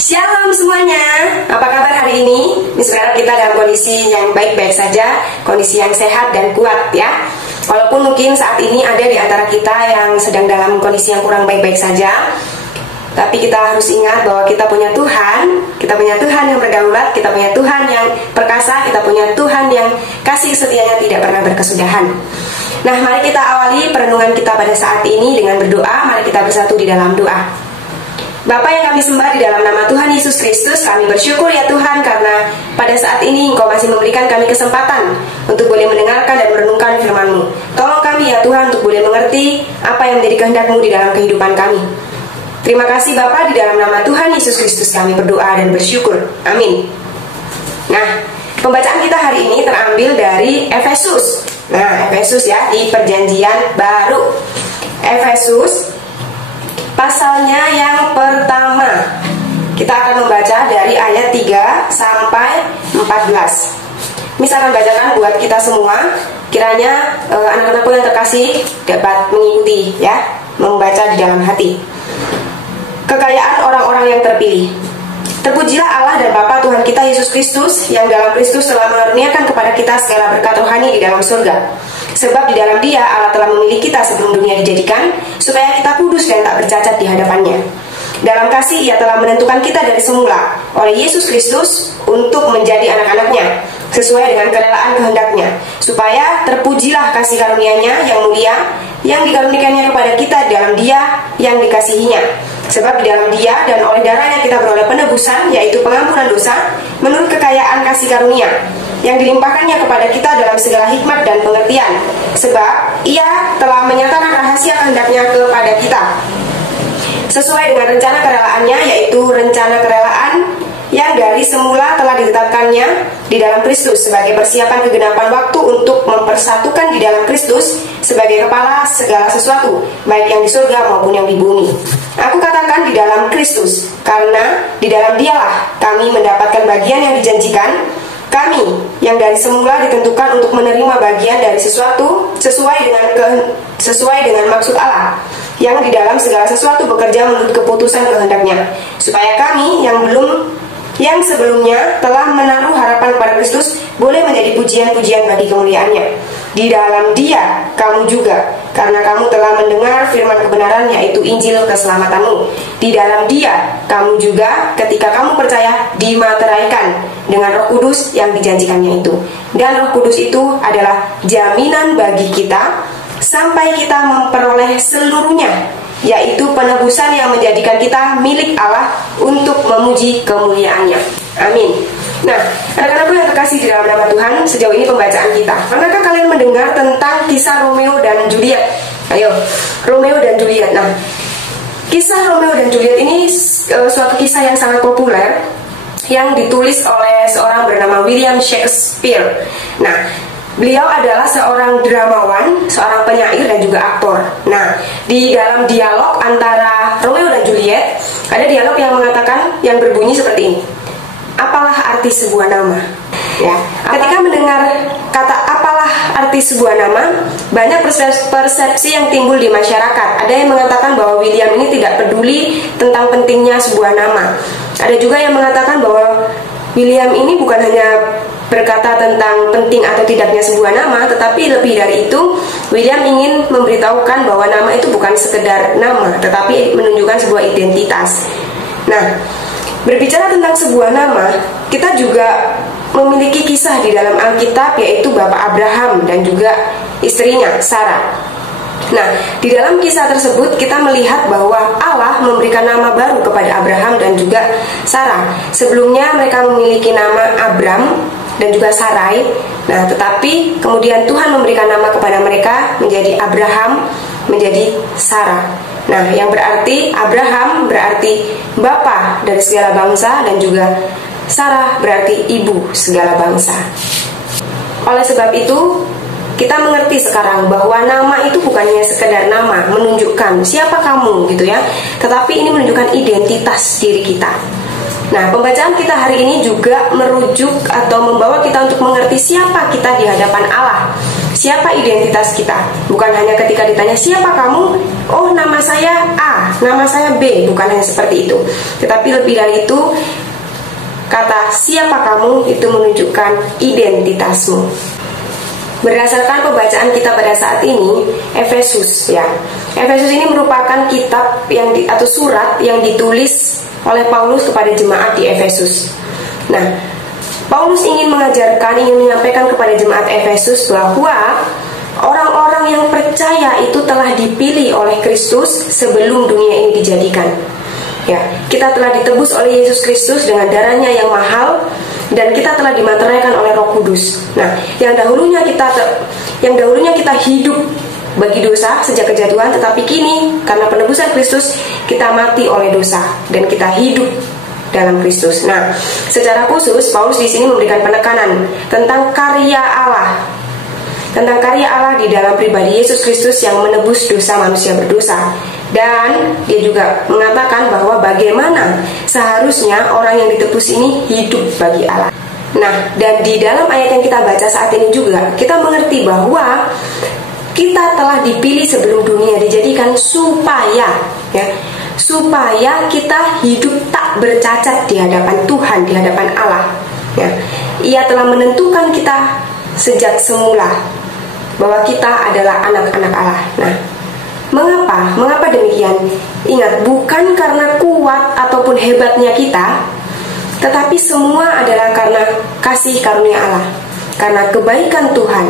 Shalom semuanya, apa kabar hari ini? Sekarang kita dalam kondisi yang baik-baik saja, kondisi yang sehat dan kuat ya. Walaupun mungkin saat ini ada di antara kita yang sedang dalam kondisi yang kurang baik-baik saja, tapi kita harus ingat bahwa kita punya Tuhan yang berdaulat, kita punya Tuhan yang perkasa, kita punya Tuhan yang kasih setianya tidak pernah berkesudahan. Nah, mari kita awali perenungan kita pada saat ini dengan berdoa. Mari kita bersatu di dalam doa. Bapa yang kami sembah, di dalam nama Tuhan Yesus Kristus, kami bersyukur ya Tuhan, karena pada saat ini Engkau masih memberikan kami kesempatan untuk boleh mendengarkan dan merenungkan firman-Mu. Tolong kami ya Tuhan untuk boleh mengerti apa yang menjadi kehendak-Mu di dalam kehidupan kami. Terima kasih Bapa, di dalam nama Tuhan Yesus Kristus kami berdoa dan bersyukur. Amin. Nah, pembacaan kita hari ini terambil dari Efesus. Nah, Efesus ya, di Perjanjian Baru. Efesus pasalnya yang pertama. Kita akan membaca dari ayat 3 sampai 14. Mis akan bacakan buat kita semua. Kiranya anak-anakku yang terkasih dapat mengikuti ya, membaca di dalam hati. Kekayaan orang-orang yang terpilih. Terpujilah Allah dan Bapa Tuhan kita Yesus Kristus, yang dalam Kristus telah mengaruniakan kepada kita segala berkat rohani di dalam surga. Sebab di dalam Dia Allah telah memilih kita sebelum dunia dijadikan, supaya kita kudus dan tak bercacat di hadapannya. Dalam kasih Ia telah menentukan kita dari semula oleh Yesus Kristus untuk menjadi anak-anaknya, sesuai dengan kerelaan kehendak-Nya, supaya terpujilah kasih karunia-Nya yang mulia, yang dikarunikannya kepada kita dalam Dia yang dikasihinya. Sebab di dalam Dia dan oleh darahnya kita beroleh penebusan, yaitu pengampunan dosa, menurut kekayaan kasih karunia yang dilimpahkannya kepada kita dalam segala hikmat dan pengertian. Sebab Ia telah menyatakan rahasia kehendak-Nya kepada kita, sesuai dengan rencana kerelaannya, yaitu rencana kerelaan yang dari semula telah ditetapkannya di dalam Kristus sebagai persiapan kegenapan waktu untuk mempersatukan di dalam Kristus sebagai kepala segala sesuatu, baik yang di surga maupun yang di bumi. Aku katakan di dalam Kristus, karena di dalam Dialah kami mendapatkan bagian yang dijanjikan. Kami yang dari semula ditentukan untuk menerima bagian dari sesuatu sesuai dengan maksud Allah, yang di dalam segala sesuatu bekerja menurut keputusan kehendak-Nya, supaya kami yang sebelumnya telah menaruh harapan pada Kristus boleh menjadi pujian-pujian bagi kemuliaan-Nya. Di dalam Dia kamu juga, karena kamu telah mendengar firman kebenaran, yaitu Injil keselamatanmu. Di dalam Dia kamu juga, ketika kamu percaya, dimateraikan dengan Roh Kudus yang dijanjikannya itu. Dan Roh Kudus itu adalah jaminan bagi kita sampai kita memperoleh seluruhnya, yaitu penebusan yang menjadikan kita milik Allah untuk memuji kemuliaan-Nya. Amin. Nah, anak-anakku yang terkasih di dalam nama Tuhan, sejauh ini pembacaan kita. Pernahkah kalian mendengar tentang kisah Romeo dan Juliet? Ayo, Romeo dan Juliet. Nah, kisah Romeo dan Juliet ini suatu kisah yang sangat populer, yang ditulis oleh seorang bernama William Shakespeare. Nah, beliau adalah seorang dramawan, seorang penyair dan juga aktor. Nah, di dalam dialog antara Romeo dan Juliet, ada dialog yang mengatakan, yang berbunyi seperti ini. Apalah arti sebuah nama? Ya, ketika mendengar kata apalah arti sebuah nama, banyak persepsi yang timbul di masyarakat. Ada yang mengatakan bahwa William ini tidak peduli tentang pentingnya sebuah nama. Ada juga yang mengatakan bahwa William ini bukan hanya berkata tentang penting atau tidaknya sebuah nama, tetapi lebih dari itu, William ingin memberitahukan bahwa nama itu bukan sekedar nama, tetapi menunjukkan sebuah identitas. Nah, berbicara tentang sebuah nama, kita juga memiliki kisah di dalam Alkitab, yaitu Bapak Abraham dan juga istrinya Sarah. Nah, di dalam kisah tersebut kita melihat bahwa Allah memberikan nama baru kepada Abraham dan juga Sarah. Sebelumnya mereka memiliki nama Abram dan juga Sarai. Nah, tetapi kemudian Tuhan memberikan nama kepada mereka menjadi Abraham, menjadi Sarah. Nah, yang berarti Abraham berarti bapa dari segala bangsa, dan juga Sarah berarti ibu segala bangsa. Oleh sebab itu, kita mengerti sekarang bahwa nama itu bukannya sekedar nama, menunjukkan siapa kamu gitu ya, tetapi ini menunjukkan identitas diri kita. Nah, pembacaan kita hari ini juga merujuk atau membawa kita untuk mengerti siapa kita di hadapan Allah. Siapa identitas kita? Bukan hanya ketika ditanya siapa kamu, oh nama saya A, nama saya B, bukan hanya seperti itu. Tetapi lebih dari itu, kata siapa kamu itu menunjukkan identitasmu. Berdasarkan pembacaan kita pada saat ini, Efesus ya. Efesus ini merupakan kitab atau surat yang ditulis oleh Paulus kepada jemaat di Efesus. Nah, Paulus ingin menyampaikan kepada jemaat Efesus bahwa orang-orang yang percaya itu telah dipilih oleh Kristus sebelum dunia ini dijadikan. Ya, kita telah ditebus oleh Yesus Kristus dengan darahnya yang mahal, dan kita telah dimateraikan oleh Roh Kudus. Nah, yang dahulunya kita hidup bagi dosa sejak kejatuhan, tetapi kini karena penebusan Kristus kita mati oleh dosa dan kita hidup dalam Kristus. Nah, secara khusus Paulus di sini memberikan penekanan tentang karya Allah di dalam pribadi Yesus Kristus yang menebus dosa manusia berdosa. Dan dia juga mengatakan bahwa bagaimana seharusnya orang yang ditebus ini hidup bagi Allah. Nah, dan di dalam ayat yang kita baca saat ini juga kita mengerti bahwa kita telah dipilih sebelum dunia dijadikan supaya kita hidup tak bercacat di hadapan Tuhan, di hadapan Allah. Ya, Ia telah menentukan kita sejak semula bahwa kita adalah anak-anak Allah. Nah, mengapa demikian? Ingat, bukan karena kuat ataupun hebatnya kita, tetapi semua adalah karena kasih karunia Allah, karena kebaikan Tuhan.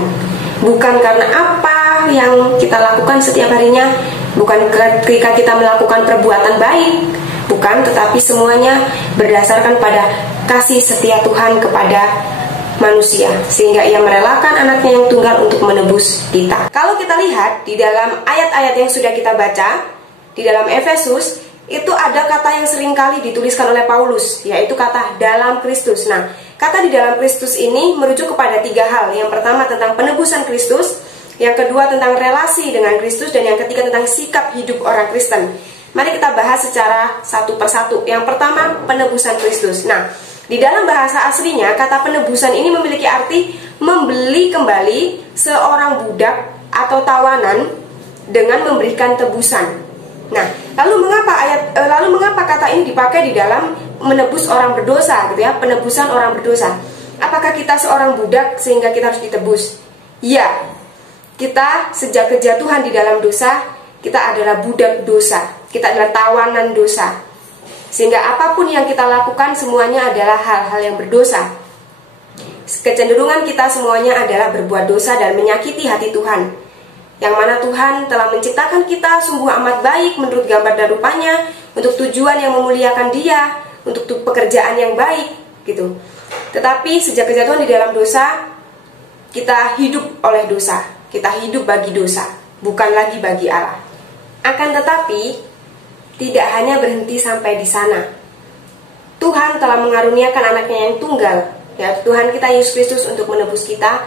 Bukan karena apa yang kita lakukan setiap harinya, bukan ketika kita melakukan perbuatan baik, bukan, tetapi semuanya berdasarkan pada kasih setia Tuhan kepada manusia, sehingga Ia merelakan anaknya yang tunggal untuk menebus kita. Kalau kita lihat di dalam ayat-ayat yang sudah kita baca di dalam Efesus, itu ada kata yang seringkali dituliskan oleh Paulus, yaitu kata dalam Kristus. Nah, kata di dalam Kristus ini merujuk kepada 3 hal. Yang pertama tentang penebusan Kristus, yang kedua tentang relasi dengan Kristus, dan yang ketiga tentang sikap hidup orang Kristen. Mari kita bahas secara satu persatu. Yang pertama, penebusan Kristus. Nah, di dalam bahasa aslinya, kata penebusan ini memiliki arti membeli kembali seorang budak atau tawanan dengan memberikan tebusan. Nah, lalu mengapa kata ini dipakai di dalam menebus orang berdosa, gitu ya? Penebusan orang berdosa. Apakah kita seorang budak sehingga kita harus ditebus? Ya, kita sejak kejatuhan di dalam dosa, kita adalah budak dosa. Kita adalah tawanan dosa. Sehingga apapun yang kita lakukan semuanya adalah hal-hal yang berdosa. Kecenderungan kita semuanya adalah berbuat dosa dan menyakiti hati Tuhan, yang mana Tuhan telah menciptakan kita sungguh amat baik menurut gambar dan rupanya, untuk tujuan yang memuliakan Dia, untuk pekerjaan yang baik, gitu. Tetapi sejak kejatuhan di dalam dosa, kita hidup oleh dosa, kita hidup bagi dosa, bukan lagi bagi Allah. Akan tetapi tidak hanya berhenti sampai di sana. Tuhan telah mengaruniakan anaknya yang tunggal, ya Tuhan kita Yesus Kristus, untuk menebus kita,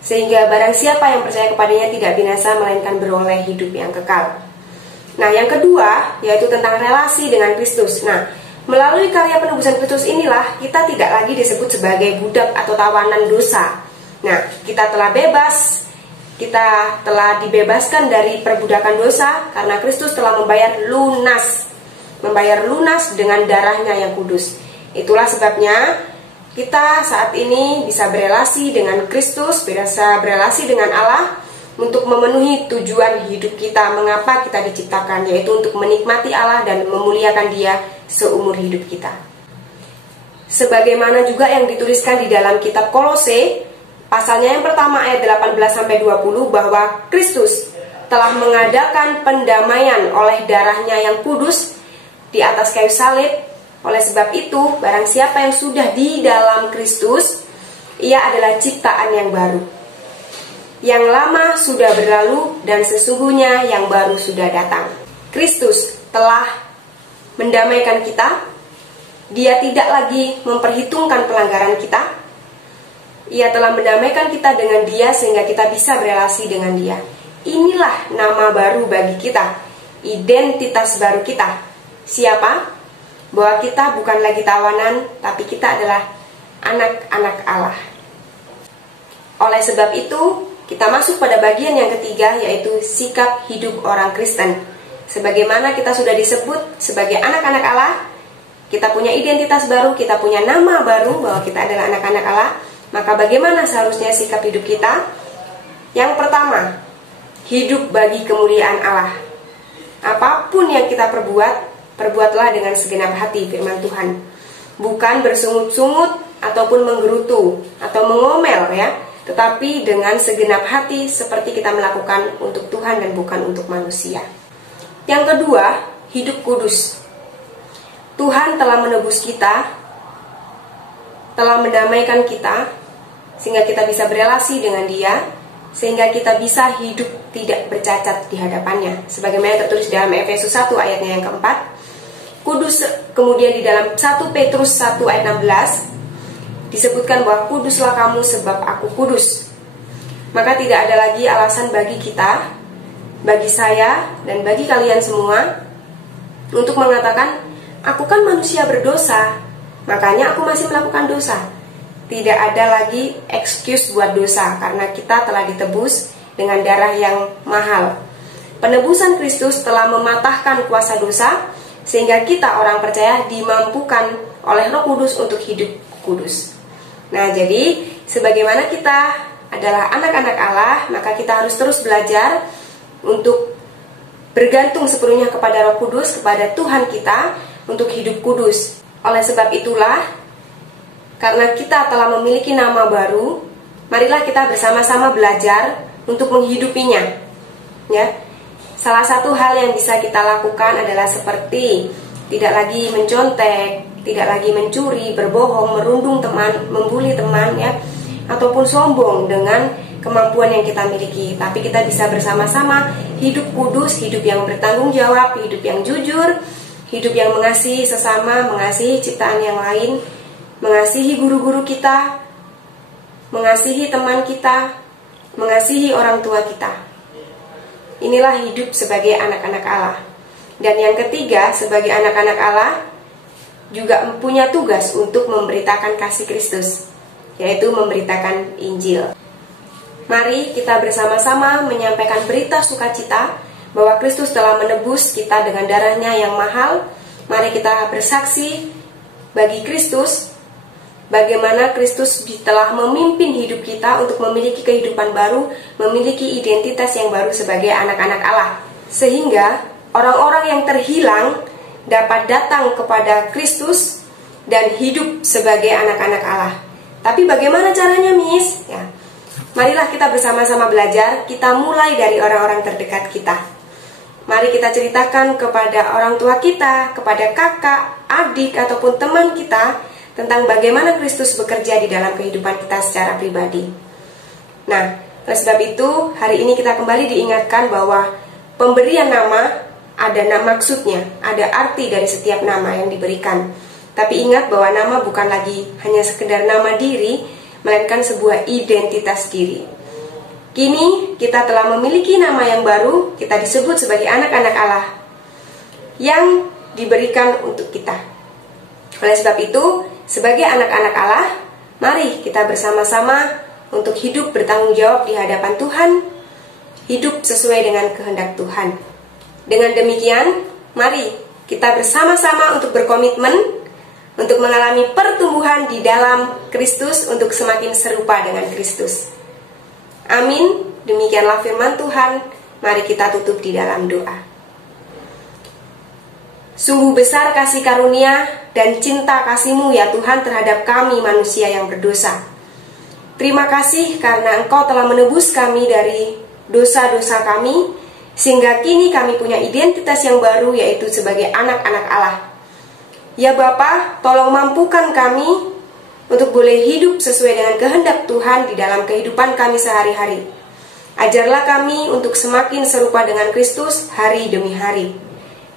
sehingga barang siapa yang percaya kepadanya tidak binasa melainkan beroleh hidup yang kekal. Nah, yang kedua yaitu tentang relasi dengan Kristus. Nah, melalui karya penebusan Kristus inilah kita tidak lagi disebut sebagai budak atau tawanan dosa. Nah, kita telah bebas, kita telah dibebaskan dari perbudakan dosa karena Kristus telah membayar lunas dengan darahnya yang kudus. Itulah sebabnya kita saat ini bisa berelasi dengan Kristus, bisa berelasi dengan Allah untuk memenuhi tujuan hidup kita, mengapa kita diciptakan, yaitu untuk menikmati Allah dan memuliakan Dia seumur hidup kita. Sebagaimana juga yang dituliskan di dalam kitab Kolose, pasalnya yang pertama ayat 18-20, bahwa Kristus telah mengadakan pendamaian oleh darahnya yang kudus di atas kayu salib. Oleh sebab itu, barang siapa yang sudah di dalam Kristus, ia adalah ciptaan yang baru. Yang lama sudah berlalu dan sesungguhnya yang baru sudah datang. Kristus telah mendamaikan kita. Dia tidak lagi memperhitungkan pelanggaran kita. Ia telah mendamaikan kita dengan Dia sehingga kita bisa berelasi dengan Dia. Inilah nama baru bagi kita, identitas baru kita. Siapa? Bahwa kita bukan lagi tawanan, tapi kita adalah anak-anak Allah. Oleh sebab itu, kita masuk pada bagian yang ketiga, yaitu sikap hidup orang Kristen. Sebagaimana kita sudah disebut sebagai anak-anak Allah, kita punya identitas baru, kita punya nama baru bahwa kita adalah anak-anak Allah. Maka bagaimana seharusnya sikap hidup kita? Yang pertama, hidup bagi kemuliaan Allah. Apapun yang kita perbuat, perbuatlah dengan segenap hati, firman Tuhan. Bukan bersungut-sungut ataupun menggerutu atau mengomel ya, tetapi dengan segenap hati seperti kita melakukan untuk Tuhan dan bukan untuk manusia. Yang kedua, hidup kudus. Tuhan telah menebus kita, telah mendamaikan kita, sehingga kita bisa berelasi dengan Dia, sehingga kita bisa hidup tidak bercacat di hadapannya. Sebagaimana tertulis dalam Efesus 1 ayatnya yang keempat. Kudus, kemudian di dalam 1 Petrus 1 ayat 16 disebutkan bahwa kuduslah kamu sebab aku kudus. Maka tidak ada lagi alasan bagi kita, bagi saya dan bagi kalian semua untuk mengatakan, aku kan manusia berdosa, makanya aku masih melakukan dosa. Tidak ada lagi excuse buat dosa, karena kita telah ditebus dengan darah yang mahal. Penebusan Kristus telah mematahkan kuasa dosa, sehingga kita orang percaya dimampukan oleh Roh Kudus untuk hidup kudus. Nah, jadi sebagaimana kita adalah anak-anak Allah, maka kita harus terus belajar untuk bergantung sepenuhnya kepada Roh Kudus, kepada Tuhan kita, untuk hidup kudus. Oleh sebab itulah, karena kita telah memiliki nama baru, marilah kita bersama-sama belajar untuk menghidupinya. Ya, salah satu hal yang bisa kita lakukan adalah seperti tidak lagi mencontek, tidak lagi mencuri, berbohong, merundung teman, membuli teman, ya, ataupun sombong dengan kemampuan yang kita miliki. Tapi kita bisa bersama-sama hidup kudus, hidup yang bertanggung jawab, hidup yang jujur, hidup yang mengasihi sesama, mengasihi ciptaan yang lain, mengasihi guru-guru kita, mengasihi teman kita, mengasihi orang tua kita. Inilah hidup sebagai anak-anak Allah. Dan yang ketiga, sebagai anak-anak Allah juga mempunyai tugas untuk memberitakan kasih Kristus, yaitu memberitakan Injil. Mari kita bersama-sama menyampaikan berita sukacita bahwa Kristus telah menebus kita dengan darahnya yang mahal. Mari kita bersaksi bagi Kristus, bagaimana Kristus telah memimpin hidup kita untuk memiliki kehidupan baru, memiliki identitas yang baru sebagai anak-anak Allah. Sehingga orang-orang yang terhilang dapat datang kepada Kristus dan hidup sebagai anak-anak Allah. Tapi bagaimana caranya, Miss? Ya, marilah kita bersama-sama belajar. Kita mulai dari orang-orang terdekat kita. Mari kita ceritakan kepada orang tua kita, kepada kakak, adik, ataupun teman kita tentang bagaimana Kristus bekerja di dalam kehidupan kita secara pribadi. Nah, oleh sebab itu, hari ini kita kembali diingatkan bahwa pemberian nama ada maksudnya, ada arti dari setiap nama yang diberikan. Tapi ingat bahwa nama bukan lagi hanya sekedar nama diri, melainkan sebuah identitas diri. Kini kita telah memiliki nama yang baru, kita disebut sebagai anak-anak Allah yang diberikan untuk kita. Oleh sebab itu, sebagai anak-anak Allah, mari kita bersama-sama untuk hidup bertanggung jawab di hadapan Tuhan, hidup sesuai dengan kehendak Tuhan. Dengan demikian, mari kita bersama-sama untuk berkomitmen untuk mengalami pertumbuhan di dalam Kristus untuk semakin serupa dengan Kristus. Amin. Demikianlah firman Tuhan. Mari kita tutup di dalam doa. Sungguh besar kasih karunia dan cinta kasih-Mu ya Tuhan terhadap kami manusia yang berdosa. Terima kasih karena Engkau telah menebus kami dari dosa-dosa kami, sehingga kini kami punya identitas yang baru, yaitu sebagai anak-anak Allah. Ya Bapa, tolong mampukan kami untuk boleh hidup sesuai dengan kehendak Tuhan di dalam kehidupan kami sehari-hari. Ajarlah kami untuk semakin serupa dengan Kristus hari demi hari.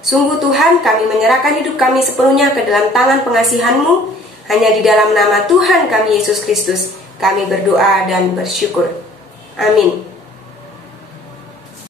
Sungguh Tuhan, kami menyerahkan hidup kami sepenuhnya ke dalam tangan pengasihan-Mu. Hanya di dalam nama Tuhan kami Yesus Kristus, kami berdoa dan bersyukur. Amin.